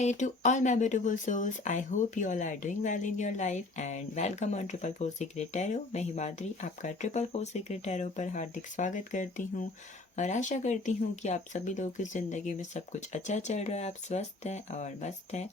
Hi to all my beautiful souls. I hope you all are doing well in your life and welcome on triple four secret tarot. मैं हिमाद्री आपका triple four secret tarot पर हार्दिक स्वागत करती हूँ और आशा करती हूँ कि आप सभी लोगों की ज़िंदगी में सब कुछ अच्छा चल रहा है, आप स्वस्थ हैं और मस्त हैं।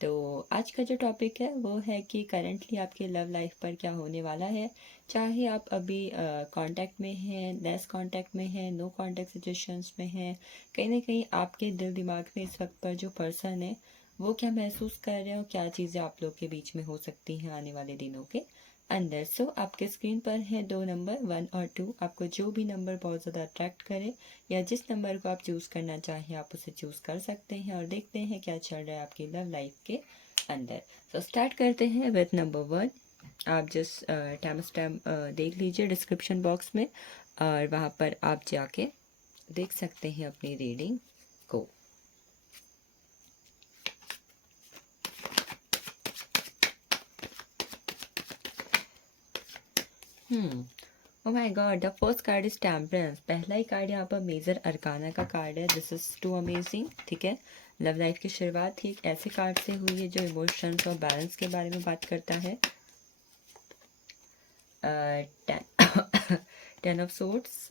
तो आज का जो टॉपिक है वो है कि करंटली आपके लव लाइफ पर क्या होने वाला है। चाहे आप अभी कांटेक्ट में हैं, लेस कांटेक्ट में हैं, नो कांटेक्ट सिचुएशंस में हैं, कहीं ना कहीं आपके दिल दिमाग में इस वक्त पर जो पर्सन है वो क्या महसूस कर रहे हैं और क्या चीज़ें आप लोग के बीच में हो सकती हैं आने वाले दिनों के अंदर। सो आपके स्क्रीन पर है दो नंबर 1 और 2। आपको जो भी नंबर बहुत ज़्यादा अट्रैक्ट करे या जिस नंबर को आप चूज़ करना चाहें आप उसे चूज़ कर सकते हैं और देखते हैं क्या चल रहा है आपकी लव लाइफ के अंदर। सो स्टार्ट करते हैं विथ नंबर 1। आप जस्ट टाइम स्टैम्प देख लीजिए डिस्क्रिप्शन बॉक्स में और वहाँ पर आप जाके देख सकते हैं अपनी रीडिंग को। Oh my god, the first card is temperance. पहला ही कार्ड यहाँ पर मेजर अरकाना का कार्ड है। This is too amazing. ठीक है, लव लाइफ की शुरुआत ही एक ऐसे कार्ड से हुई है जो इमोशंस और बैलेंस के बारे में बात करता है। Ten of swords,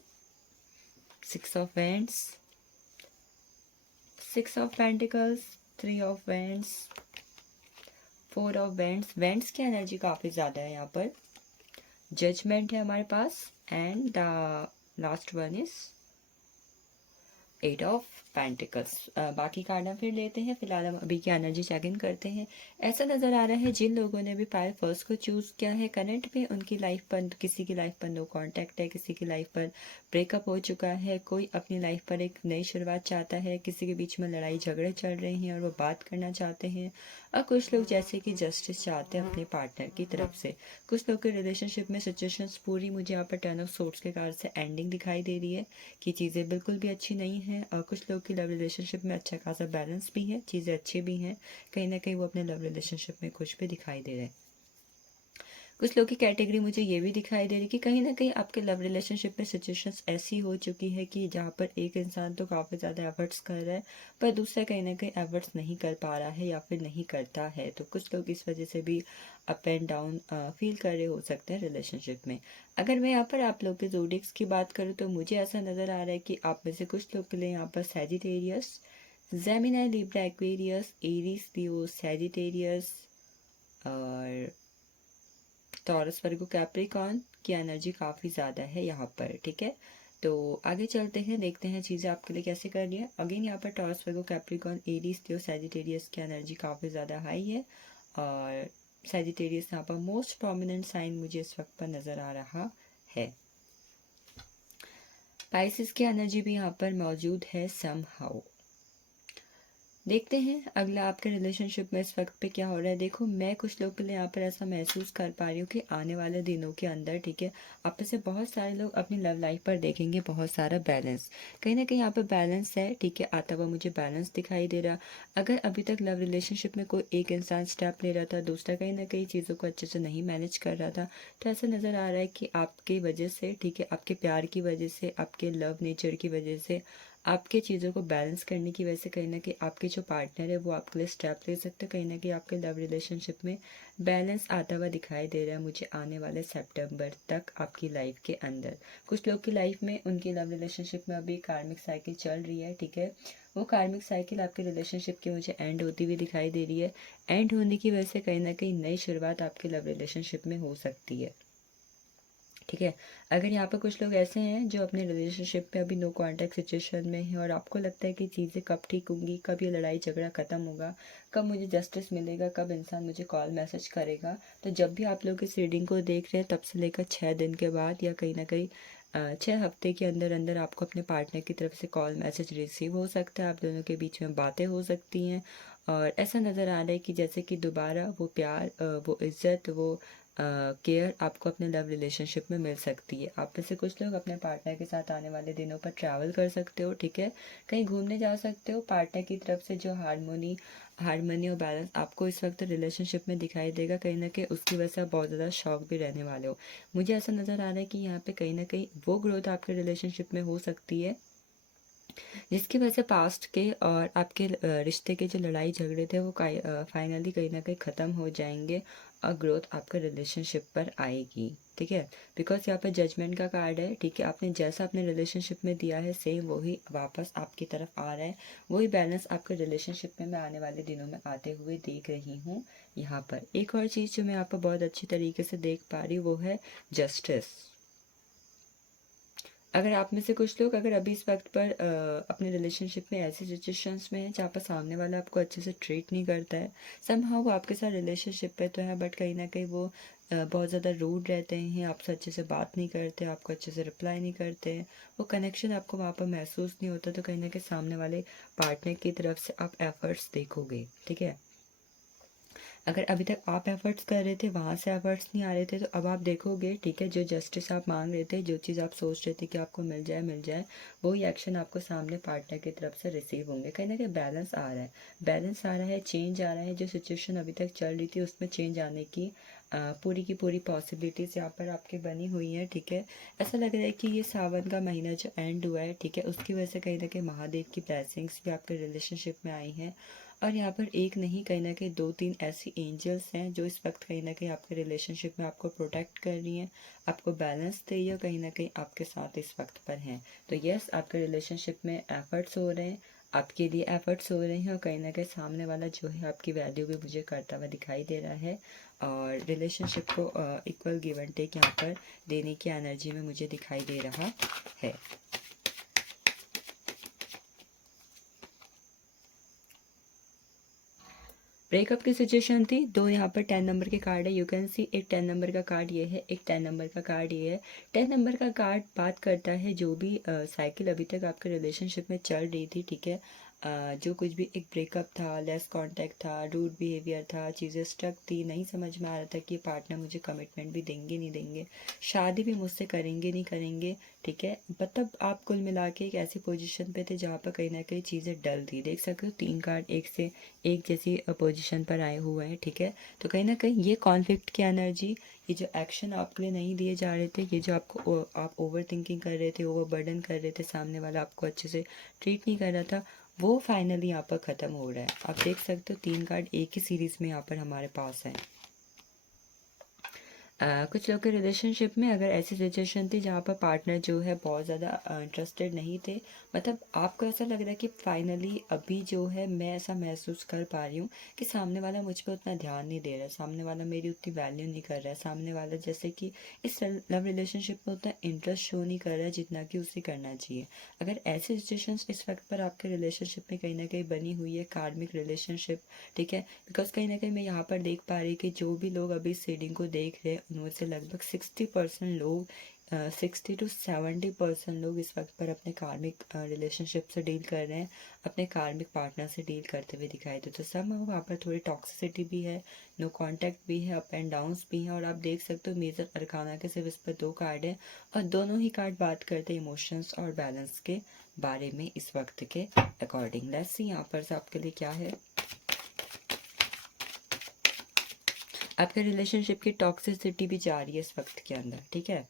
6 of wands, 6 of pentacles, 3 of wands, 4 of wands. Wands की एनर्जी काफ़ी ज़्यादा है यहाँ पर। जजमेंट है हमारे पास and the last one is 8 of pentacles. बाकी कार्ड हम फिर लेते हैं। फिलहाल हम अभी की एनर्जी चेक इन करते हैं। ऐसा नज़र आ रहा है जिन लोगों ने भी पायल फर्स्ट को चूज़ किया है करंट में उनकी लाइफ पर, किसी की लाइफ पर नो कांटेक्ट है, किसी की लाइफ पर ब्रेकअप हो चुका है, कोई अपनी लाइफ पर एक नई शुरुआत चाहता है, किसी के बीच में लड़ाई झगड़े चल रहे हैं और वो बात करना चाहते हैं, और कुछ लोग जैसे कि जस्टिस चाहते हैं अपने पार्टनर की तरफ से। कुछ लोग के रिलेशनशिप में सिचुएशंस पूरी मुझे यहाँ पर 10 ऑफ सोर्ड्स के कार्ड से एंडिंग दिखाई दे रही है कि चीज़ें बिल्कुल भी अच्छी नहीं हैं, और कुछ लोग की लव रिलेशनशिप में अच्छा खासा बैलेंस भी है, चीज़ें अच्छी भी हैं, कहीं ना कहीं वो अपने लव रिलेशनशिप में खुश भी दिखाई दे रहे हैं। कुछ लोग की कैटेगरी मुझे ये भी दिखाई दे रही कि कहीं ना कहीं आपके लव रिलेशनशिप में सिचुएशंस ऐसी हो चुकी है कि जहाँ पर एक इंसान तो काफ़ी ज़्यादा एफर्ट्स कर रहा है पर दूसरा कहीं ना कहीं एफर्ट्स नहीं कर पा रहा है या फिर नहीं करता है। तो कुछ लोग इस वजह से भी अप एंड डाउन फील कर रहे हो सकते हैं रिलेशनशिप में। अगर मैं यहाँ पर आप लोग के ज़ोडिएक्स की बात करूँ तो मुझे ऐसा नज़र आ रहा है कि आप में से कुछ लोग के लिए यहाँ पर Sagittarius, Gemini, Libra, Aquarius, Aries, Leo, Sagittarius और टॉरस, वर्गो, कैप्रिकॉर्न की एनर्जी काफ़ी ज़्यादा है यहाँ पर। ठीक है, तो आगे चलते हैं, देखते हैं चीज़ें आपके लिए कैसे कर रही है। अगेन यहाँ पर taurus, Virgo, Capricorn, Aries, Leo, Sagittarius की एनर्जी काफ़ी ज़्यादा हाई है और सैजिटेरियस यहाँ पर मोस्ट प्रोमिनेंट साइन मुझे इस वक्त पर नज़र आ रहा है। पाइसेस की एनर्जी भी यहाँ पर मौजूद है समहाउ। देखते हैं अगला आपके रिलेशनशिप में इस वक्त पे क्या हो रहा है। देखो, मैं कुछ लोग के लिए यहाँ पर ऐसा महसूस कर पा रही हूँ कि आने वाले दिनों के अंदर, ठीक है, आप में से बहुत सारे लोग अपनी लव लाइफ पर देखेंगे बहुत सारा बैलेंस। कहीं ना कहीं यहाँ पर बैलेंस है, ठीक है, आता हुआ मुझे बैलेंस दिखाई दे रहा। अगर अभी तक लव रिलेशनशिप में कोई एक इंसान स्टेप ले रहा था, दूसरा कहीं ना कहीं चीज़ों को अच्छे से नहीं मैनेज कर रहा था, तो ऐसा नज़र आ रहा है कि आपकी वजह से, ठीक है, आपके प्यार की वजह से, आपके लव नेचर की वजह से, आपके चीज़ों को बैलेंस करने की वजह से कहीं ना कहीं आपके जो पार्टनर है वो आपके लिए स्टेप ले सकते हैं। कहीं ना कहीं आपके लव रिलेशनशिप में बैलेंस आता हुआ दिखाई दे रहा है मुझे आने वाले सितंबर तक आपकी लाइफ के अंदर। कुछ लोग की लाइफ में उनकी लव रिलेशनशिप में अभी कार्मिक साइकिल चल रही है, ठीक है, वो कार्मिक साइकिल आपके रिलेशनशिप की मुझे एंड होती हुई दिखाई दे रही है। एंड होने की वजह से कहीं ना कहीं नई शुरुआत आपके लव रिलेशनशिप में हो सकती है। ठीक है, अगर यहाँ पर कुछ लोग ऐसे हैं जो अपने रिलेशनशिप में अभी नो कॉन्टैक्ट सिचुएशन में हैं और आपको लगता है कि चीज़ें कब ठीक होंगी, कब ये लड़ाई झगड़ा ख़त्म होगा, कब मुझे जस्टिस मिलेगा, कब इंसान मुझे कॉल मैसेज करेगा, तो जब भी आप लोग इस रीडिंग को देख रहे हैं तब से लेकर 6 दिन के बाद या कहीं ना कहीं 6 हफ्ते के अंदर अंदर आपको अपने पार्टनर की तरफ से कॉल मैसेज रिसीव हो सकता है। आप दोनों के बीच में बातें हो सकती हैं और ऐसा नज़र आ रहा है कि जैसे कि दोबारा वो प्यार, वो इज़्ज़त, वो केयर आपको अपने लव रिलेशनशिप में मिल सकती है। आप में से कुछ लोग अपने पार्टनर के साथ आने वाले दिनों पर ट्रैवल कर सकते हो, ठीक है, कहीं घूमने जा सकते हो। पार्टनर की तरफ से जो हारमोनी और बैलेंस आपको इस वक्त रिलेशनशिप में दिखाई देगा, कहीं ना कहीं उसकी वजह से आप बहुत ज़्यादा शॉक भी रहने वाले हो। मुझे ऐसा नज़र आ रहा है कि यहाँ पे कहीं ना कहीं वो ग्रोथ आपके रिलेशनशिप में हो सकती है जिसकी वजह से पास्ट के और आपके रिश्ते के जो लड़ाई झगड़े थे वो फाइनली कहीं ना कहीं ख़त्म हो जाएंगे और ग्रोथ आपका रिलेशनशिप पर आएगी। ठीक है, बिकॉज यहाँ पर जजमेंट का कार्ड है। ठीक है, आपने जैसा अपने रिलेशनशिप में दिया है सेम वही वापस आपकी तरफ आ रहा है। वही बैलेंस आपके रिलेशनशिप में मैं आने वाले दिनों में आते हुए देख रही हूँ। यहाँ पर एक और चीज़ जो मैं यहाँ पर बहुत अच्छी तरीके से देख पा रही हूँ वो है जस्टिस। अगर आप में से कुछ लोग अगर अभी इस वक्त पर अपने रिलेशनशिप में ऐसी सिचुएशंस में हैं जहाँ पर सामने वाला आपको अच्छे से ट्रीट नहीं करता है, समहाउ वो आपके साथ रिलेशनशिप पे तो है बट कहीं ना कहीं वो बहुत ज़्यादा रूड रहते हैं, आपसे अच्छे से बात नहीं करते, आपको अच्छे से रिप्लाई नहीं करते हैं, वो कनेक्शन आपको वहाँ पर महसूस नहीं होता, तो कहीं ना कहीं सामने वाले पार्टनर की तरफ से आप एफर्ट्स देखोगे। ठीक है, अगर अभी तक आप एफर्ट्स कर रहे थे वहाँ से एफर्ट्स नहीं आ रहे थे तो अब आप देखोगे। ठीक है, जो जस्टिस आप मांग रहे थे, जो चीज़ आप सोच रहे थे कि आपको मिल जाए वही एक्शन आपको सामने पार्टनर की तरफ से रिसीव होंगे। कहीं ना कहीं बैलेंस आ रहा है, बैलेंस आ रहा है, चेंज आ रहा है। जो सिचुएशन अभी तक चल रही थी उसमें चेंज आने की पूरी की पूरी पॉसिबिलिटीज़ यहाँ पर आपके बनी हुई हैं। ठीक है, ऐसा लग रहा है कि ये सावन का महीना जो एंड हुआ है, ठीक है, उसकी वजह से कहीं ना कहीं महादेव की ब्लेसिंग्स भी आपके रिलेशनशिप में आई हैं। और यहाँ पर एक नहीं कहीं ना कहीं 2-3 ऐसी एंजल्स हैं जो इस वक्त कहीं ना कहीं आपके रिलेशनशिप में आपको प्रोटेक्ट कर रही हैं, आपको बैलेंस दे रही है, कहीं ना कहीं आपके साथ इस वक्त पर हैं। तो यस, आपके रिलेशनशिप में एफर्ट्स हो रहे हैं, आपके लिए एफर्ट्स हो रहे हैं और कहीं ना कहीं सामने वाला जो है आपकी वैल्यू भी मुझे करता हुआ दिखाई दे रहा है। और रिलेशनशिप को इक्वल गिव एंड टेक यहाँ पर देने की एनर्जी में मुझे दिखाई दे रहा है। ब्रेकअप की सिचुएशन थी, दो यहाँ पर 10 नंबर के कार्ड है, यू कैन सी। एक 10 नंबर का कार्ड ये है, एक 10 नंबर का कार्ड ये है। 10 नंबर का कार्ड बात करता है जो भी साइकिल अभी तक आपके रिलेशनशिप में चल रही थी। ठीक है, जो कुछ भी एक ब्रेकअप था, लेस कांटेक्ट था, रूड बिहेवियर था, चीज़ें स्टक थी, नहीं समझ में आ रहा था कि पार्टनर मुझे कमिटमेंट भी देंगे नहीं देंगे, शादी भी मुझसे करेंगे नहीं करेंगे। ठीक है, मतलब आप कुल मिला के एक ऐसी पोजीशन पे थे जहाँ पर कहीं ना कहीं चीज़ें डल थी। देख सकते हो 3 कार्ड एक से एक जैसी पोजीशन पर आए हुए हैं। ठीक है, तो कहीं ना कहीं ये कॉन्फ्लिक्ट की एनर्जी, ये जो एक्शन आपके लिए नहीं दिए जा रहे थे, ये जो आपको आप ओवर थिंकिंग कर रहे थे, ओवर बर्डन कर रहे थे, सामने वाला आपको अच्छे से ट्रीट नहीं कर रहा था, वो फाइनली यहाँ पर ख़त्म हो रहा है। आप देख सकते हो 3 कार्ड एक ही सीरीज़ में यहाँ पर हमारे पास है। कुछ लोग के रिलेशनशिप में अगर ऐसी सिचुएशन थी जहाँ पर पार्टनर जो है बहुत ज़्यादा इंटरेस्टेड नहीं थे, मतलब आपको ऐसा लग रहा है कि फाइनली अभी जो है मैं ऐसा महसूस कर पा रही हूँ कि सामने वाला मुझ पर उतना ध्यान नहीं दे रहा है, सामने वाला मेरी उतनी वैल्यू नहीं कर रहा है, सामने वाला जैसे कि इस लव रिलेशनशिप में उतना इंटरेस्ट शो नहीं कर रहा है जितना कि उसे करना चाहिए। अगर ऐसी सिचुएशंस इस वक्त पर आपके रिलेशनशिप में कहीं ना कहीं बनी हुई है, कार्मिक रिलेशनशिप। ठीक है, बिकॉज कहीं ना कहीं मैं यहाँ पर देख पा रही कि जो भी लोग अभी इस रीडिंग को देख रहे हैं उनमें से लगभग 60% लोग 60 to 70% लोग इस वक्त पर अपने कार्मिक रिलेशनशिप से डील कर रहे हैं, अपने कार्मिक पार्टनर से डील करते हुए दिखाई देते। तो सब वहाँ पर थोड़ी टॉक्सिसिटी भी है, नो कांटेक्ट भी है, अप एंड डाउन्स भी हैं। और आप देख सकते हो मेजर अरकाना के सिर्फ इस पर 2 कार्ड हैं और दोनों ही कार्ड बात करते हैं इमोशंस और बैलेंस के बारे में इस वक्त के अकॉर्डिंग। लेट्स सी यहाँ पर से आपके लिए क्या है। आपके रिलेशनशिप की टॉक्सिसिटी भी जा रही है इस वक्त के अंदर। ठीक है,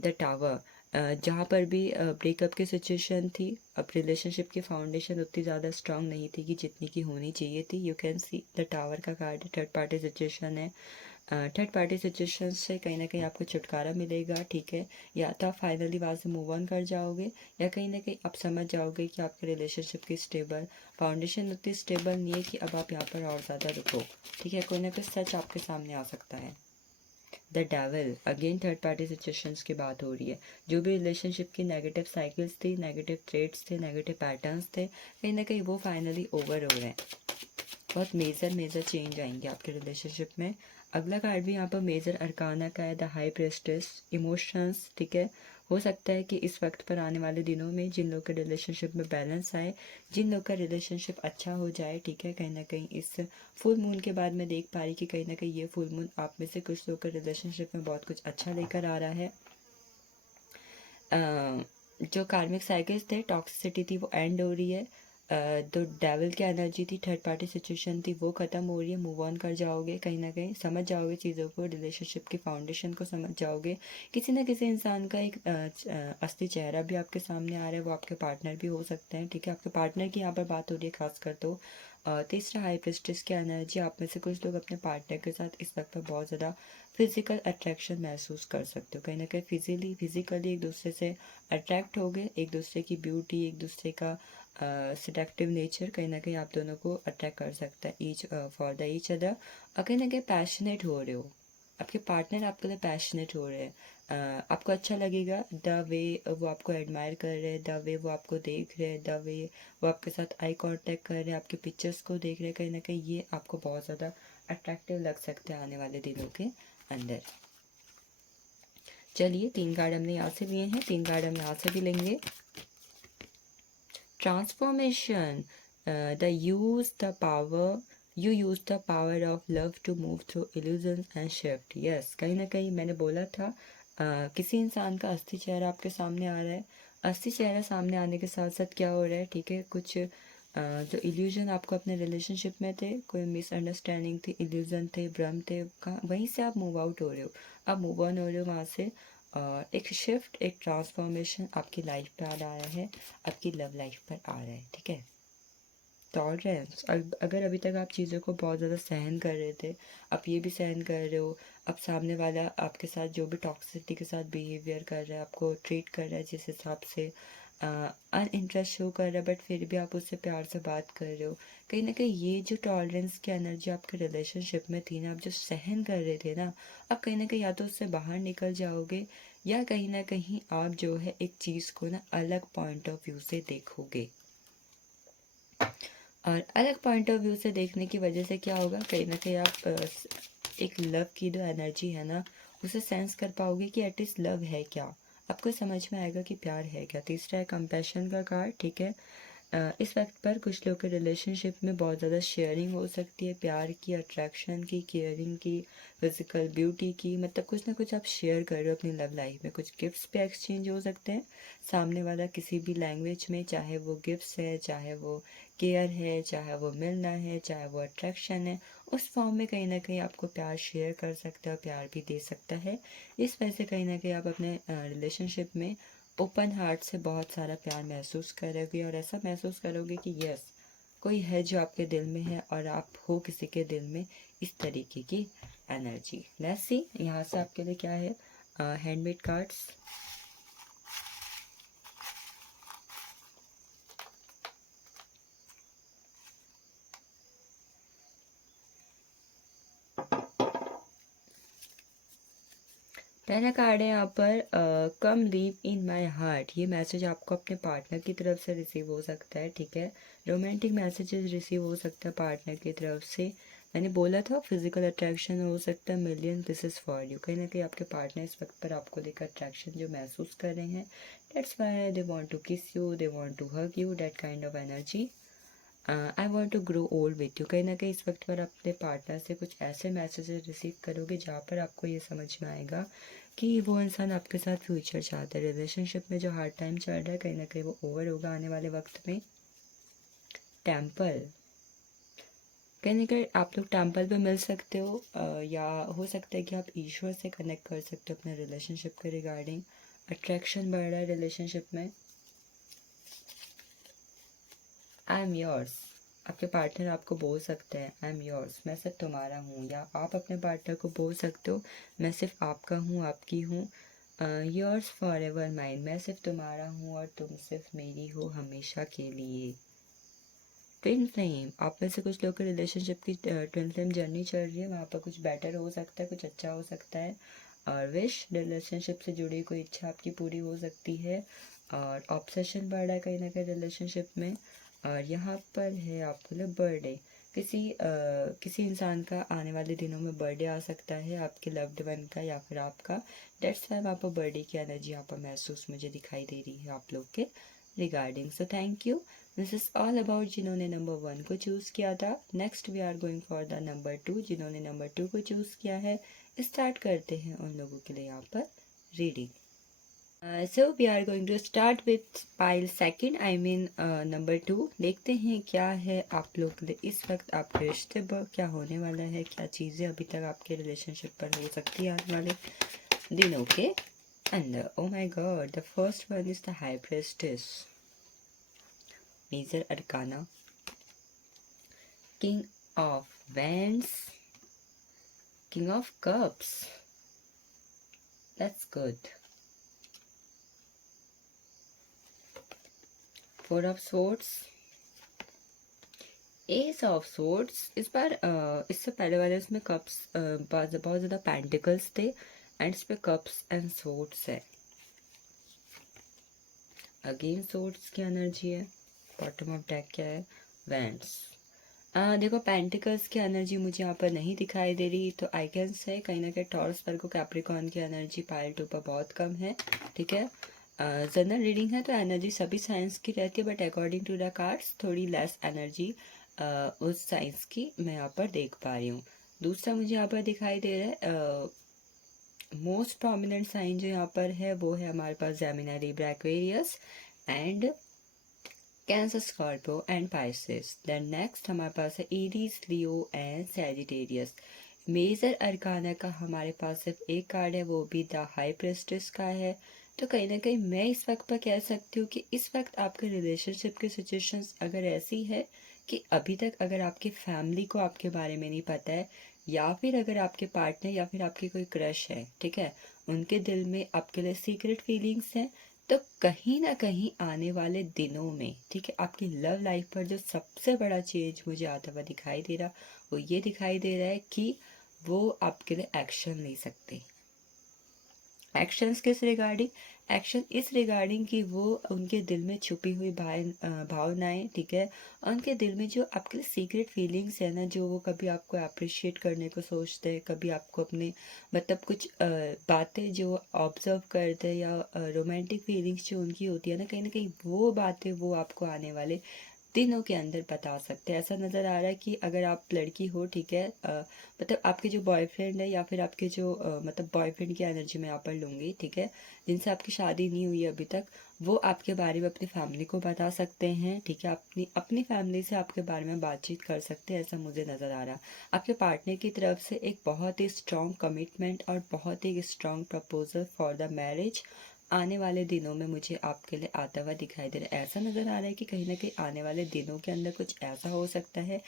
द टावर, जहाँ पर भी ब्रेकअप की सिचुएशन थी, अब रिलेशनशिप की फाउंडेशन उतनी ज़्यादा स्ट्रांग नहीं थी कि जितनी की होनी चाहिए थी। You can see the tower का कार्ड थर्ड पार्टी सिचुएशन है। थर्ड पार्टी सिचुएशन से कहीं ना कहीं आपको छुटकारा मिलेगा। ठीक है, या तो आप फाइनली वहाँ से मूव ऑन कर जाओगे या कहीं ना कहीं आप समझ जाओगे कि आपके रिलेशनशिप की स्टेबल फाउंडेशन उतनी स्टेबल नहीं है कि अब आप यहाँ पर और ज़्यादा रुको। ठीक है, कोई ना कोई सच आपके सामने आ सकता है। The devil, again third party situations की बात हो रही है। जो भी रिलेशनशिप की नेगेटिव साइकिल्स थी, नेगेटिव ट्रेड्स थे, नेगेटिव पैटर्न्स थे, कहीं ना कहीं वो फाइनली ओवर हो रहे हैं। बहुत मेजर चेंज आएंगे आपके रिलेशनशिप में। अगला कार्ड भी यहाँ पर मेजर अरकाना का है, द हाई प्रेस्टेस, इमोशंस। ठीक है, हो सकता है कि इस वक्त पर आने वाले दिनों में जिन लोग के रिलेशनशिप में बैलेंस आए, जिन लोग का रिलेशनशिप अच्छा हो जाए। ठीक है, कहीं ना कहीं इस फुल मून के बाद मैं देख पा रही कि कहीं ना कहीं ये फुल मून आप में से कुछ लोग के रिलेशनशिप में बहुत कुछ अच्छा लेकर आ रहा है। जो कार्मिक साइकिल्स थे, टॉक्सिसिटी थी, वो एंड हो रही है। तो डेविल की एनर्जी थी, थर्ड पार्टी सिचुएशन थी, वो ख़त्म हो रही है। मूव ऑन कर जाओगे, कहीं ना कहीं समझ जाओगे चीज़ों को, रिलेशनशिप की फाउंडेशन को समझ जाओगे। किसी न किसी इंसान का एक असली चेहरा भी आपके सामने आ रहा है, वो आपके पार्टनर भी हो सकते हैं, ठीक है। आपके पार्टनर की यहाँ पर बात हो रही है खासकर। तो तीसरा हाई प्रिस्टेस की एनर्जी, आप में से कुछ लोग अपने पार्टनर के साथ इस वक्त पर बहुत ज़्यादा फिजिकल अट्रैक्शन महसूस कर सकते हो, कहीं ना कहीं फिजिकली एक दूसरे से अट्रैक्ट हो गए, एक दूसरे की ब्यूटी, एक दूसरे का सेडक्टिव नेचर कहीं ना कहीं आप दोनों को अट्रैक्ट कर सकता है, each for the each other. और कहीं ना कहीं पैशनेट हो रहे हो, आपके पार्टनर आपके लिए पैशनेट हो रहे हैं। आपको अच्छा लगेगा द वे वो आपको एडमायर कर रहे हैं, द वे वो आपको देख रहे हैं, द वे वो आपके साथ आई कांटेक्ट कर रहे हैं, आपके पिक्चर्स को देख रहे हैं, कहीं ना कहीं ये आपको बहुत ज़्यादा अट्रैक्टिव लग सकते हैं आने वाले दिनों के अंदर। चलिए 3 कार्ड हमने यहाँ से लिए हैं, 3 कार्ड हम यहाँ से भी लेंगे। Transformation. You use the power of love to move through illusions and shift. Yes, कहीं ना कहीं मैंने बोला था किसी इंसान का असली चेहरा आपके सामने आ रहा है। असली चेहरा सामने आने के साथ साथ क्या हो रहा है, ठीक है, कुछ जो इल्यूजन आपको अपने रिलेशनशिप में थे, कोई मिसअंडरस्टैंडिंग थी, इल्यूजन थे, भ्रम थे, कहाँ वहीं से आप मूव आउट हो रहे हो, आप मूव ऑन हो रहे हो वहाँ से। एक शिफ्ट, एक ट्रांसफॉर्मेशन आपकी लाइफ पे आ रहा है, आपकी लव लाइफ पर आ रहा है, ठीक है। टॉलरेंस, अगर अभी तक आप चीज़ों को बहुत ज़्यादा सहन कर रहे थे, आप ये भी सहन कर रहे हो, अब सामने वाला आपके साथ जो भी टॉक्सिसिटी के साथ बिहेवियर कर रहा है, आपको ट्रीट कर रहा है जिस हिसाब से अनइंटरेस्ट शो कर रहा है, बट फिर भी आप उससे प्यार से बात कर रहे हो, कहीं ना कहीं ये जो टॉलरेंस की एनर्जी आपके रिलेशनशिप में थी ना, आप जो सहन कर रहे थे ना, आप कहीं ना कहीं या तो उससे बाहर निकल जाओगे, या कहीं ना कहीं आप जो है एक चीज़ को ना अलग पॉइंट ऑफ व्यू से देखोगे। और अलग पॉइंट ऑफ व्यू से देखने की वजह से क्या होगा, कहीं ना कहीं आप एक लव की जो एनर्जी है ना, उसे सेंस कर पाओगे कि एटलीस्ट लव है क्या, आपको समझ में आएगा कि प्यार है क्या। तीसरा है कंपैशन का कार्ड, ठीक है। इस वक्त पर कुछ लोग के रिलेशनशिप में बहुत ज़्यादा शेयरिंग हो सकती है, प्यार की, अट्रैक्शन की, केयरिंग की, फिजिकल ब्यूटी की, मतलब कुछ ना कुछ आप शेयर कर रहे हो अपनी लव लाइफ में। कुछ गिफ्ट्स पे एक्सचेंज हो सकते हैं, सामने वाला किसी भी लैंग्वेज में, चाहे वो गिफ्ट्स है, चाहे वो केयर है, चाहे वो मिलना है, चाहे वो अट्रैक्शन है, उस फॉर्म में कहीं ना कहीं आपको प्यार शेयर कर सकता है और प्यार भी दे सकता है। इस वजह से कहीं ना कहीं आप अपने रिलेशनशिप में ओपन हार्ट से बहुत सारा प्यार महसूस करोगे, और ऐसा महसूस करोगे कि यस, कोई है जो आपके दिल में है और आप हो किसी के दिल में, इस तरीके की एनर्जी। लेट्स सी यहाँ से आपके लिए क्या है। हैंडमेड कार्ड्स, पहला कार्ड है यहाँ पर कम लिव इन माई हार्ट। ये मैसेज आपको अपने पार्टनर की तरफ से रिसीव हो सकता है, ठीक है। रोमांटिक मैसेजेस रिसीव हो सकता है पार्टनर की तरफ से। मैंने बोला था फिजिकल अट्रैक्शन हो सकता है, million this is for you, कहीं ना कहीं आपके पार्टनर इस वक्त पर आपको लेकर अट्रैक्शन जो महसूस कर रहे हैं, that's why they want to kiss you, they want to hug you, that kind of energy. I want to grow old with you, कहीं ना कहीं इस वक्त पर अपने पार्टनर से कुछ ऐसे मैसेजेस रिसीव करोगे जहाँ पर आपको ये समझ में आएगा कि वो इंसान आपके साथ फ्यूचर चाहता है। रिलेशनशिप में जो हार्ड टाइम चल रहा है, कहीं ना कहीं वो ओवर होगा आने वाले वक्त में। टेम्पल, कहीं ना कहीं आप लोग टेम्पल पे मिल सकते हो, या हो सकता है कि आप ईश्वर से कनेक्ट कर सकते हो अपने रिलेशनशिप के रिगार्डिंग। अट्रैक्शन बढ़ रहा है रिलेशनशिप में। आई एम योर्स, आपके पार्टनर आपको बोल सकते हैं आई एम योर्स, मैं सिर्फ तुम्हारा हूँ, या आप अपने पार्टनर को बोल सकते हो मैं सिर्फ आपका हूँ, आपकी हूँ। योर्स फॉर एवर माइंड, मैं सिर्फ तुम्हारा हूँ और तुम सिर्फ मेरी हो हमेशा के लिए। ट्विन फ्लेम, आप में से कुछ लोग के रिलेशनशिप की ट्विन फ्लेम जर्नी चल रही है, वहाँ पर कुछ बेटर हो सकता है, कुछ अच्छा हो सकता है। और विश, रिलेशनशिप से जुड़ी कोई इच्छा आपकी पूरी हो सकती है। और ऑब्सेशन बढ़ रहा है कहीं ना कहीं रिलेशनशिप में। और यहाँ पर है आपको लिए बर्थडे, किसी इंसान का आने वाले दिनों में बर्थडे आ सकता है, आपके लव्ड वन का या फिर आपका। दैट्स वाई वहाँ पर बर्थडे की एनर्जी यहाँ पर महसूस मुझे दिखाई दे रही है आप लोग के regarding. So thank you, this is all about जिन्होंने नंबर 1 को चूज़ किया था। Next we are going for the number 2, जिन्होंने नंबर 2 को चूज़ किया है। स्टार्ट करते हैं उन लोगों के लिए यहाँ पर reading. So we are going to start with pile second, I mean number 2. देखते हैं क्या है आप लोग के लिए इस वक्त आपके रिश्ते पर क्या होने वाला है, क्या चीज़ें अभी तक आपके रिलेशनशिप पर हो सकती है आने वाले दिनों के अंदर. Oh my God, the first one is the High Priestess, Major Arcana, King of Wands, King of Cups. That's good. Four of Swords, S of swords. इस बार इससे पहले वाले उसमें कप्स बहुत ज़्यादा पेंटिकल्स थे एंड इस पे कप्स एंड सोर्ड्स है. अगेन सोर्ड्स की एनर्जी है. बॉटम ऑफ डेक क्या है? वैंड्स. देखो पेंटिकल्स की एनर्जी मुझे यहाँ पर नहीं दिखाई दे रही, तो आई कैन से कहीं ना कहीं टॉरस पर को कैप्रिकॉर्न की एनर्जी पाइल 2 पर बहुत कम है. ठीक है, जनरल रीडिंग है तो एनर्जी सभी साइंस की रहती है, but according to the cards थोड़ी लेस एनर्जी उस साइंस की मैं यहाँ पर देख पा रही हूँ. दूसरा मुझे यहाँ पर दिखाई दे रहा है मोस्ट प्रोमिनेंट साइन जो यहाँ पर है वो है हमारे पास Gemini, Libra, Aquarius and Cancer, Scorpio and Pisces. Then next हमारे पास है Aries, Leo and Sagittarius. Major arcana का हमारे पास सिर्फ एक कार्ड है, वो भी द हाई प्रेस्टिस का है. तो कहीं ना कहीं मैं इस वक्त पर कह सकती हूँ कि इस वक्त आपके रिलेशनशिप की सिचुएशंस अगर ऐसी है कि अभी तक अगर आपकी फैमिली को आपके बारे में नहीं पता है, या फिर अगर आपके पार्टनर या फिर आपकी कोई क्रश है, ठीक है, उनके दिल में आपके लिए सीक्रेट फीलिंग्स हैं, तो कहीं ना कहीं आने वाले दिनों में, ठीक है, आपकी लव लाइफ पर जो सबसे बड़ा चेंज मुझे आता हुआ दिखाई दे रहा, वो ये दिखाई दे रहा है कि वो आपके लिए एक्शन ले सकते. एक्शंस किस रिगार्डिंग? एक्शन इस रिगार्डिंग कि वो उनके दिल में छुपी हुई भावनाएं, ठीक है, उनके दिल में जो आपके लिए सीक्रेट फीलिंग्स है ना, जो वो कभी आपको अप्रिशिएट करने को सोचते हैं, कभी आपको अपने मतलब कुछ बातें जो ऑब्जर्व करते हैं या रोमांटिक फीलिंग्स जो उनकी होती है ना कहीं वो बातें वो आपको आने वाले दिनों के अंदर बता सकते हैं. ऐसा नज़र आ रहा है कि अगर आप लड़की हो, ठीक है, मतलब आपके जो बॉयफ्रेंड है या फिर आपके जो मतलब बॉयफ्रेंड की एनर्जी मैं यहाँ पर लूँगी, ठीक है, जिनसे आपकी शादी नहीं हुई है अभी तक, वो आपके बारे में अपनी फैमिली को बता सकते हैं. ठीक है, अपनी अपनी फैमिली से आपके बारे में बातचीत कर सकते हैं, ऐसा मुझे नज़र आ रहा. आपके पार्टनर की तरफ से एक बहुत ही स्ट्रॉन्ग कमिटमेंट और बहुत ही strong proposal for the marriage आने वाले दिनों में मुझे आपके लिए आता हुआ दिखाई दे रहा है. ऐसा नज़र आ रहा है कि कहीं ना कहीं आने वाले दिनों के अंदर कुछ ऐसा हो सकता है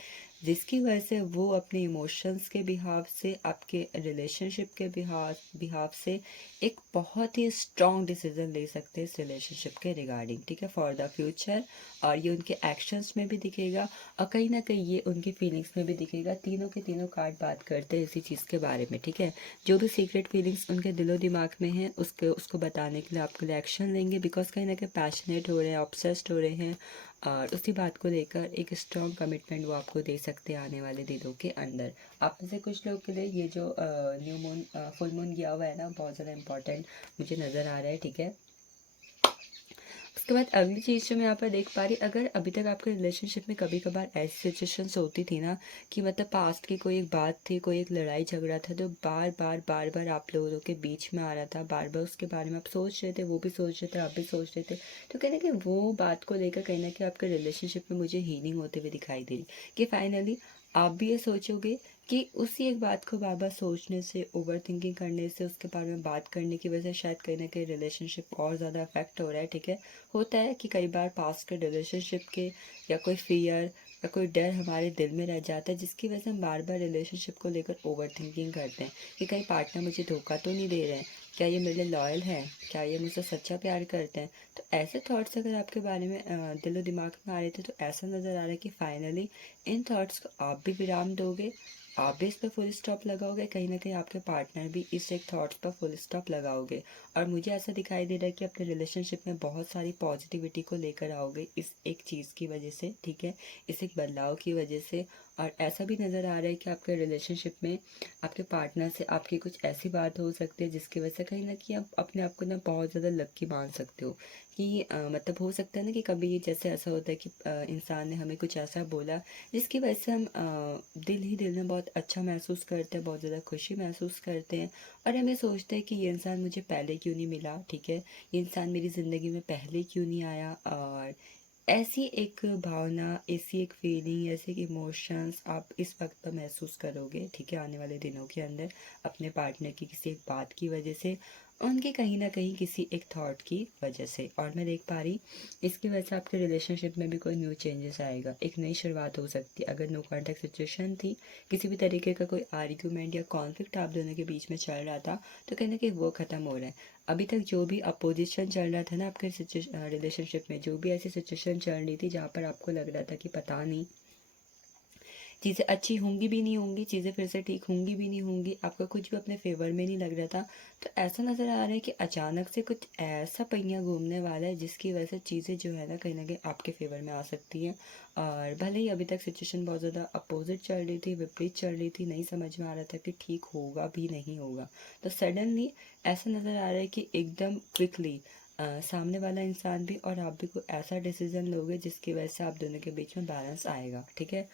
जिसकी वजह से वो अपने इमोशंस के बिहाव से, आपके रिलेशनशिप के बिहाव से एक बहुत ही स्ट्रॉन्ग डिसीजन ले सकते हैं इस रिलेशनशिप के रिगार्डिंग, ठीक है, फॉर द फ्यूचर. और ये उनके एक्शंस में भी दिखेगा और कहीं ना कहीं ये उनकी फीलिंग्स में भी दिखेगा. तीनों के तीनों कार्ड बात करते हैं इसी चीज़ के बारे में, ठीक है. जो भी सीक्रेट फीलिंग्स उनके दिलो दिमाग में हैं उसको बताने के लिए आपके लिए एक्शन लेंगे, बिकॉज कहीं ना कहीं पैशनेट हो रहे हैं, ऑब्सेस्ड हो रहे हैं, और उसी बात को लेकर एक स्ट्रॉन्ग कमिटमेंट वो आपको दे सकते हैं आने वाले दिनों के अंदर. आप में से कुछ लोग के लिए ये जो न्यू मून, फुल मून गया हुआ है ना, बहुत ज़्यादा इंपॉर्टेंट मुझे नज़र आ रहा है, ठीक है. उसके बाद अगली चीज़ जो मैं यहाँ पर देख पा रही, अगर अभी तक आपके रिलेशनशिप में कभी कभार ऐसी सिचुएशंस होती थी ना कि मतलब पास्ट की कोई एक बात थी, कोई एक लड़ाई झगड़ा था, तो बार बार आप लोगों के बीच में आ रहा था, बार बार उसके बारे में आप सोच रहे थे, वो भी सोच रहे थे, आप भी सोच रहे थे, तो कहना कि वो बात को लेकर कहीं ना कहीं आपके रिलेशनशिप में मुझे हीलिंग होते हुए दिखाई दे रही कि फाइनली आप भी ये सोचोगे कि उसी एक बात को बार बार सोचने से, ओवर थिंकिंग करने से, उसके बारे में बात करने की वजह से शायद कहीं ना कहीं रिलेशनशिप और ज़्यादा अफेक्ट हो रहा है, ठीक है. होता है कि कई बार पास्ट के रिलेशनशिप के या कोई फियर या कोई डर हमारे दिल में रह जाता है, जिसकी वजह से हम बार बार रिलेशनशिप को लेकर ओवर थिंकिंग करते हैं कि कहीं पार्टनर मुझे धोखा तो नहीं दे रहे हैं, क्या ये मेरे लिए लॉयल है, क्या ये मुझसे सच्चा प्यार करते हैं. तो ऐसे थॉट्स अगर आपके बारे में दिलो दिमाग में आ रहे थे, तो ऐसा नज़र आ रहा है कि फाइनली इन थॉट्स को आप भी विराम दोगे, आप भी इस पर फुल स्टॉप लगाओगे, कहीं ना कहीं आपके पार्टनर भी इस एक थॉट्स पर फुल स्टॉप लगाओगे. और मुझे ऐसा दिखाई दे रहा है कि अपने रिलेशनशिप में बहुत सारी पॉजिटिविटी को लेकर आओगे इस एक चीज़ की वजह से, ठीक है, इस एक बदलाव की वजह से. और ऐसा भी नज़र आ रहा है कि आपके रिलेशनशिप में आपके पार्टनर से आपकी कुछ ऐसी बात हो सकती है जिसकी वजह से कहीं न कहीं आप अपने आप को ना बहुत ज़्यादा लकी मान सकते हो कि मतलब हो सकता है ना कि कभी जैसे ऐसा होता है कि इंसान ने हमें कुछ ऐसा बोला जिसकी वजह से हम दिल ही दिल में बहुत अच्छा महसूस करते हैं, बहुत ज़्यादा खुशी महसूस करते हैं और हम ये सोचते हैं कि ये इंसान मुझे पहले क्यों नहीं मिला, ठीक है, ये इंसान मेरी ज़िंदगी में पहले क्यों नहीं आया। और ऐसी एक भावना, ऐसी एक फीलिंग, ऐसे इमोशंस आप इस वक्त पर महसूस करोगे, ठीक है, आने वाले दिनों के अंदर अपने पार्टनर की किसी एक बात की वजह से, उनके कहीं ना कहीं किसी एक थॉट की वजह से। और मैं देख पा रही इसकी वजह से आपके रिलेशनशिप में भी कोई न्यू चेंजेस आएगा, एक नई शुरुआत हो सकती है। अगर नो कॉन्टैक्ट सिचुएशन थी, किसी भी तरीके का कोई आर्ग्यूमेंट या कॉन्फ्लिक्ट आप दोनों के बीच में चल रहा था, तो कहीं ना कहीं वो ख़त्म हो रहा है। अभी तक जो भी अपोजिशन चल रहा था ना आपके रिलेशनशिप में, जो भी ऐसी सिचुएशन चल रही थी जहाँ पर आपको लग रहा था कि पता नहीं चीज़ें अच्छी होंगी भी नहीं होंगी, चीज़ें फिर से ठीक होंगी भी नहीं होंगी, आपका कुछ भी अपने फेवर में नहीं लग रहा था, तो ऐसा नज़र आ रहा है कि अचानक से कुछ ऐसा पहिया घूमने वाला है जिसकी वजह से चीज़ें जो है ना कहीं आपके फेवर में आ सकती हैं। और भले ही अभी तक सिचुएशन बहुत ज़्यादा अपोजिट चल रही थी, विपरीत चल रही थी, नहीं समझ में आ रहा था कि ठीक होगा भी नहीं होगा, तो सडनली ऐसा नज़र आ रहा है कि एकदम क्विकली सामने वाला इंसान भी और आप भी कोई ऐसा डिसीजन लोगे जिसकी वजह से आप दोनों के बीच में बैलेंस आएगा, ठीक है,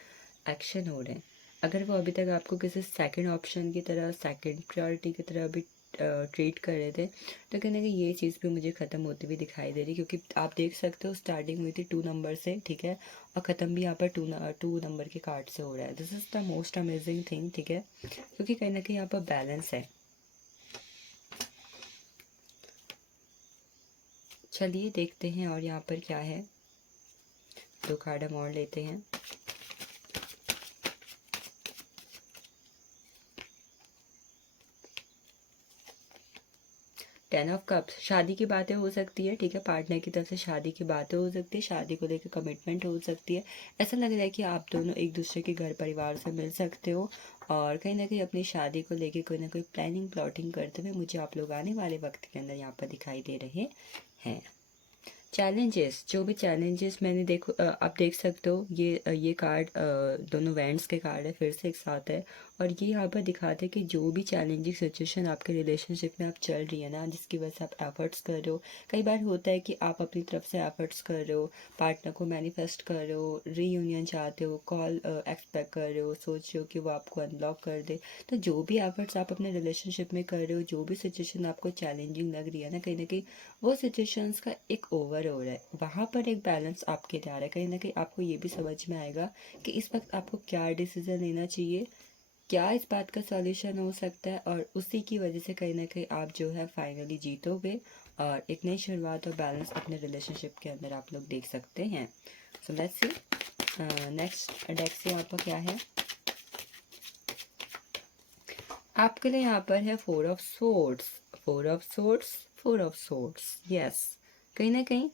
एक्शन हो रहे हैं। अगर वो अभी तक आपको किसी सेकंड ऑप्शन की तरह, सेकंड प्रायोरिटी की तरह भी ट्रीट कर रहे थे, तो कहीं ना कहीं ये चीज़ भी मुझे ख़त्म होती हुई दिखाई दे रही, क्योंकि आप देख सकते हो स्टार्टिंग हुई थी 2 नंबर से, ठीक है, और ख़त्म भी यहाँ पर 2 नंबर के कार्ड से हो रहा है। This is the most amazing thing, ठीक है, क्योंकि कहीं ना कहीं यहाँ पर बैलेंस है। चलिए देखते हैं और यहाँ पर क्या है, 2 कार्ड हम और लेते हैं। टेन ऑफ कप्स, शादी की बातें हो सकती है, ठीक है, पार्टनर की तरफ से शादी की बातें हो सकती है, शादी को लेकर कमिटमेंट हो सकती है। ऐसा लग रहा है कि आप दोनों एक दूसरे के घर परिवार से मिल सकते हो और कहीं ना कहीं अपनी शादी को लेकर कोई ना कोई प्लानिंग प्लॉटिंग करते हुए मुझे आप लोग आने वाले वक्त के अंदर यहाँ पर दिखाई दे रहे हैं। चैलेंजेस, जो भी चैलेंजेस मैंने देखो आप देख सकते हो, ये कार्ड दोनों वैंड्स के कार्ड है, फिर से एक साथ है, और ये यहाँ पर दिखाते हैं कि जो भी चैलेंजिंग सिचुएशन आपके रिलेशनशिप में आप चल रही है ना, जिसकी वजह से आप एफर्ट्स कर रहे हो, कई बार होता है कि आप अपनी तरफ से एफर्ट्स कर रहे हो, पार्टनर को मैनिफेस्ट कर रहे हो, रीयूनियन चाहते हो, कॉल एक्सपेक्ट कर रहे हो, सोच रहे हो कि वो आपको अनब्लॉक कर दे, तो जो भी एफर्ट्स आप अपने रिलेशनशिप में कर रहे हो, जो भी सिचुएशन आपको चैलेंजिंग लग रही है ना कहीं वो सिचुएशंस का एक ओवर हो रहा है, वहाँ पर एक बैलेंस आपके लिए आ रहा है। कहीं ना कहीं आपको ये भी समझ में आएगा कि इस वक्त आपको क्या डिसीजन लेना चाहिए, क्या इस बात का सॉल्यूशन हो सकता है, और उसी की वजह से कहीं ना कहीं आप जो है फाइनली जीतोगे और एक नई शुरुआत और बैलेंस अपने रिलेशनशिप के अंदर आप लोग देख सकते हैं। So let's see next deck से यहाँ पर क्या है आपके लिए। यहाँ पर है 4 of swords, 4 of swords, 4 of swords, yes, कहीं ना कहीं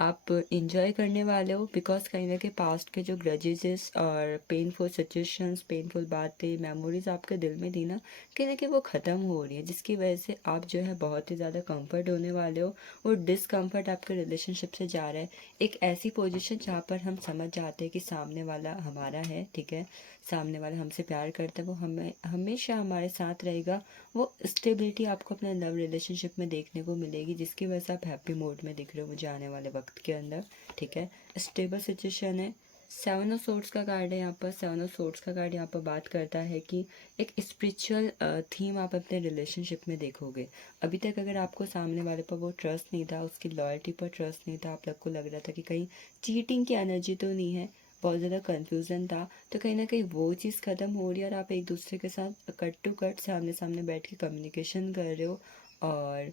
आप इंजॉय करने वाले हो, बिकॉज कहीं ना कहीं पास्ट के जो ग्रजेस और पेनफुल सिचुएशंस, पेनफुल बातें, मेमोरीज आपके दिल में थी ना, कहीं ना कहीं वो ख़त्म हो रही है, जिसकी वजह से आप जो है बहुत ही ज़्यादा कंफर्ट होने वाले हो। वो डिसकंफर्ट आपके रिलेशनशिप से जा रहा है एक ऐसी पोजीशन जहाँ पर हम समझ जाते हैं कि सामने वाला हमारा है, ठीक है, सामने वाला हमसे प्यार करता है, वो हमें हमेशा हमारे साथ रहेगा। वो स्टेबिलिटी आपको अपने लव रिलेशनशिप में देखने को मिलेगी, जिसकी वजह से आप हैप्पी मोड में दिख रहे हो मुझे आने वाले वक्त के अंदर, ठीक है, स्टेबल सिचुएशन है। 7 ऑफ सोर्ड्स का कार्ड है यहाँ पर। 7 ऑफ सोर्ड्स का कार्ड यहाँ पर बात करता है कि एक स्पिरिचुअल थीम आप अपने रिलेशनशिप में देखोगे। अभी तक अगर आपको सामने वाले पर वो ट्रस्ट नहीं था, उसकी लॉयल्टी पर ट्रस्ट नहीं था, आप लोग को लग रहा था कि कहीं चीटिंग की एनर्जी तो नहीं है, बहुत ज़्यादा कन्फ्यूज़न था, तो कहीं ना कहीं वो चीज़ ख़त्म हो रही है और आप एक दूसरे के साथ कट टू कट सामने सामने बैठ के कम्युनिकेशन कर रहे हो और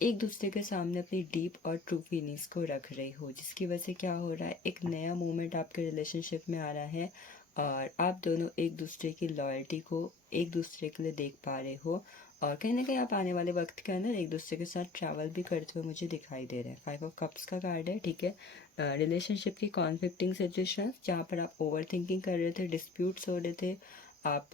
एक दूसरे के सामने अपनी डीप और ट्रू फीलिंग्स को रख रहे हो, जिसकी वजह से क्या हो रहा है, एक नया मोमेंट आपके रिलेशनशिप में आ रहा है और आप दोनों एक दूसरे की लॉयल्टी को एक दूसरे के लिए देख पा रहे हो और कहीं ना कहीं आप आने वाले वक्त के अंदर एक दूसरे के साथ ट्रैवल भी करते हुए मुझे दिखाई दे रहे हैं। 5 ऑफ कप्स का कार्ड है, ठीक है, रिलेशनशिप की कॉन्फ्लिक्टिंग सिचुएशन जहाँ पर आप ओवर थिंकिंग कर रहे थे, डिस्प्यूट्स हो रहे थे, आप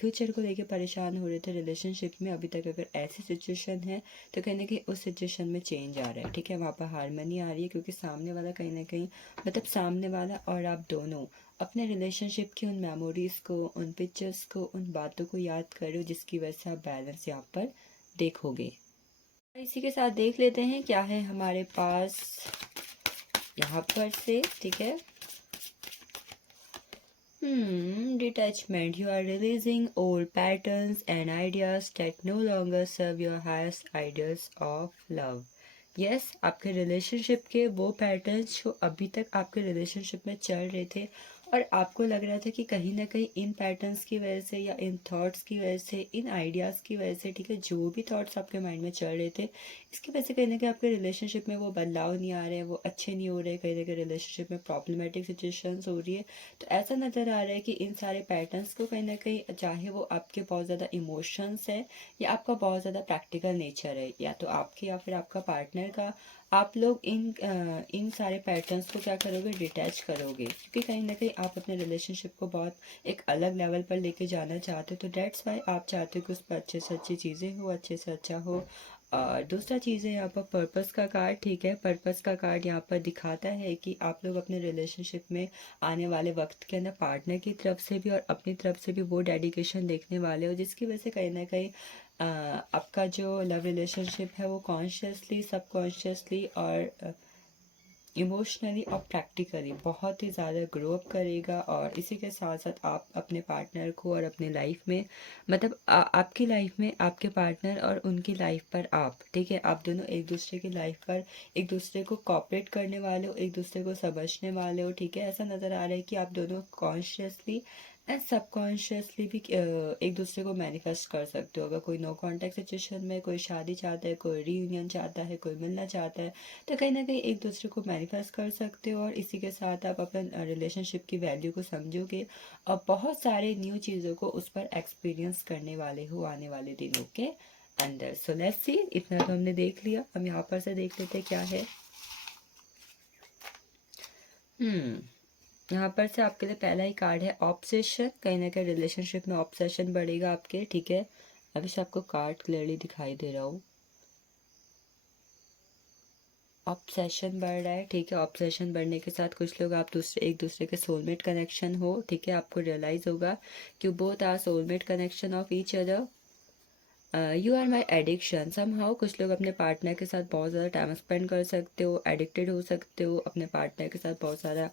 फ्यूचर को लेके परेशान हो रहे थे रिलेशनशिप में, अभी तक अगर ऐसी सिचुएशन है तो कहीं ना कहीं उस सिचुएशन में चेंज आ रहा है, ठीक है, वहाँ पर हारमनी आ रही है, क्योंकि सामने वाला कहीं ना कहीं मतलब सामने वाला और आप दोनों अपने रिलेशनशिप की उन मेमोरीज को, उन पिक्चर्स को, उन बातों को याद करो जिसकी वजह से आप बैलेंस यहाँ पर देखोगे। इसी के साथ देख लेते हैं क्या है हमारे पास यहाँ पर से, ठीक है। Detachment. You are releasing old patterns and ideas that no longer serve your highest ideals of love. Yes, आपके रिलेशनशिप के वो पैटर्न्स जो अभी तक आपके रिलेशनशिप में चल रहे थे और आपको लग रहा था कि कहीं ना कहीं इन पैटर्न्स की वजह से या इन थॉट्स की वजह से, इन आइडियाज़ की वजह से, ठीक है, जो भी थॉट्स आपके माइंड में चल रहे थे, इसकी वजह से कहीं ना कहीं आपके रिलेशनशिप में वो बदलाव नहीं आ रहे हैं, वो अच्छे नहीं हो रहे, कहीं ना कहीं रिलेशनशिप में प्रॉब्लमेटिक सिचुएशंस हो रही है। तो ऐसा नज़र आ रहा है कि इन सारे पैटर्न्स को कहीं ना कहीं, चाहे वो आपके बहुत ज़्यादा इमोशंस है या आपका बहुत ज़्यादा प्रैक्टिकल नेचर है, या तो आपके या फिर आपका पार्टनर का, आप लोग इन सारे पैटर्न्स को क्या करोगे, डिटैच करोगे, क्योंकि कहीं ना कहीं आप अपने रिलेशनशिप को बहुत एक अलग लेवल पर लेके जाना चाहते हो। तो डेट्स वाई आप चाहते हो कि उस पर अच्छे से अच्छी चीज़ें हो, अच्छे से अच्छा हो। और दूसरा चीज़ है यहाँ पर पर्पस का कार्ड, ठीक है। पर्पस का कार्ड यहाँ पर दिखाता है कि आप लोग अपने रिलेशनशिप में आने वाले वक्त के अंदर पार्टनर की तरफ से भी और अपनी तरफ से भी वो डेडिकेशन देखने वाले हो जिसकी वजह से कहीं ना कहीं आपका जो लव रिलेशनशिप है वो कॉन्शियसली, सबकॉन्शियसली और इमोशनली और प्रैक्टिकली बहुत ही ज़्यादा ग्रो अप करेगा। और इसी के साथ साथ आप अपने पार्टनर को और अपने लाइफ में, मतलब आपकी लाइफ में आपके पार्टनर और उनकी लाइफ पर आप, ठीक है, आप दोनों एक दूसरे की लाइफ पर एक दूसरे को कोऑपरेट करने वाले हो, एक दूसरे को समझने वाले हो, ठीक है। ऐसा नज़र आ रहा है कि आप दोनों कॉन्शियसली एंड सबकॉन्शियसली भी एक दूसरे को मैनिफेस्ट कर सकते हो। अगर कोई नो कॉन्टैक्ट सिचुएशन में कोई शादी चाहता है, कोई रीयूनियन चाहता है, कोई मिलना चाहता है, तो कहीं ना कहीं एक दूसरे को मैनिफेस्ट कर सकते हो। और इसी के साथ आप अपने रिलेशनशिप की वैल्यू को समझोगे और बहुत सारे न्यू चीज़ों को उस पर एक्सपीरियंस करने वाले हो आने वाले दिनों के अंदर। सो लेट्स सी, इतना तो हमने देख लिया, हम यहाँ पर से देख लेते क्या है। यहाँ पर से आपके लिए पहला ही कार्ड है ऑब्सेशन। कहीं ना कहीं रिलेशनशिप में ऑब्सेशन बढ़ेगा आपके, ठीक है। अभी से आपको कार्ड क्लियरली दिखाई दे रहा हो, ऑब्सेशन बढ़ रहा है, ठीक है। ऑब्सेशन बढ़ने के साथ कुछ लोग आप एक दूसरे के सोलमेट कनेक्शन हो, ठीक है। आपको रियलाइज़ होगा कि both are soulmate connection of each other. You are my addiction somehow. कुछ लोग अपने पार्टनर के साथ बहुत ज़्यादा टाइम स्पेंड कर सकते हो, एडिक्टेड हो सकते हो, अपने पार्टनर के साथ बहुत सारा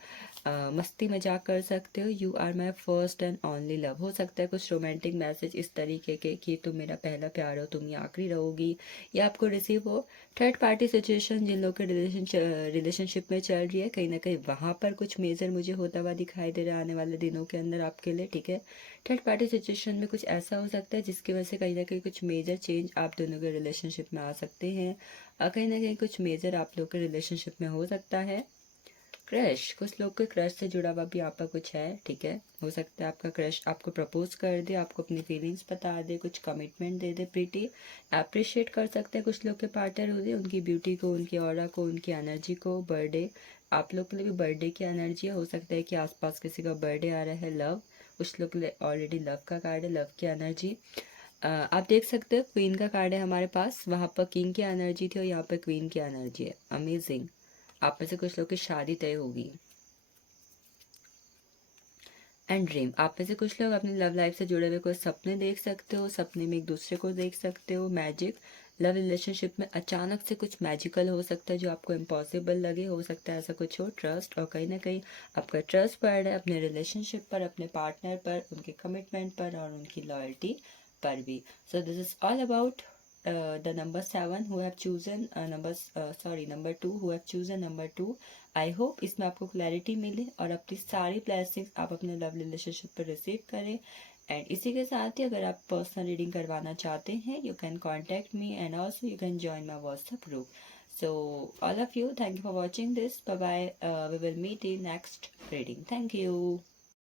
मस्ती मजाक कर सकते हो। You are my first and only love. हो सकता है कुछ रोमांटिक मैसेज इस तरीके के कि तुम मेरा पहला प्यार हो, तुम ही आखिरी रहोगी, या आपको रिसीव हो। थर्ड पार्टी सिचुएशन जिन लोग के रिलेशनशिप में चल रही है, कहीं ना कहीं वहाँ पर कुछ मेजर मुझे होता हुआ दिखाई दे रहा है आने वाले दिनों के अंदर आपके लिए, ठीक है। थर्ड पार्टी सिचुएशन में कुछ ऐसा हो सकता है जिसकी वजह से कहीं ना कहीं कुछ मेजर चेंज आप दोनों के रिलेशनशिप में आ सकते हैं, और कहीं ना कहीं कुछ मेजर आप लोग के रिलेशनशिप में हो सकता है। क्रश, कुछ लोग के क्रश से जुड़ा हुआ भी आपका कुछ है, ठीक है। हो सकता है आपका क्रश आपको प्रपोज कर दे, आपको अपनी फीलिंग्स बता दे, कुछ कमिटमेंट दे दे, प्रीटी अप्रिशिएट कर सकते हैं कुछ लोग के पार्टनर होते, उनकी ब्यूटी को, उनकी ऑरा को, उनकी एनर्जी को। बर्थडे, आप लोग के लिए भी बर्थडे की एनर्जी है, हो सकता है कि आसपास किसी का बर्थडे आ रहा है। लव, कुछ लोग के लिए ऑलरेडी लव का कार्ड है, लव की एनर्जी। आप देख सकते हो क्वीन का कार्ड है हमारे पास, वहाँ पर किंग की एनर्जी थी और यहाँ पर क्वीन की एनर्जी है। अमेजिंग, आप में से कुछ लोग की शादी तय होगी। एंड ड्रीम, आप में से कुछ लोग अपनी लव लाइफ से जुड़े हुए कुछ सपने देख सकते हो, सपने में एक दूसरे को देख सकते हो। मैजिक, लव रिलेशनशिप में अचानक से कुछ मैजिकल हो सकता है जो आपको इम्पॉसिबल लगे, हो सकता है ऐसा कुछ हो। ट्रस्ट, और कहीं ना कहीं आपका ट्रस्ट बढ़ रहा है अपने रिलेशनशिप पर, अपने पार्टनर पर, उनके कमिटमेंट पर और उनकी लॉयल्टी पर भी। So this is all about the number 7 who have chosen number 2 who have chosen number 2। I hope इसमें आपको क्लैरिटी मिले और अपनी सारी ब्लेसिंग्स आप अपने लव रिलेशनशिप पर रिसीव करें। एंड इसी के साथ ही अगर आप पर्सनल रीडिंग करवाना चाहते हैं, you can contact me and also you can join my WhatsApp group. So all of you, thank you for watching this. Bye bye, we will meet in next reading. Thank you.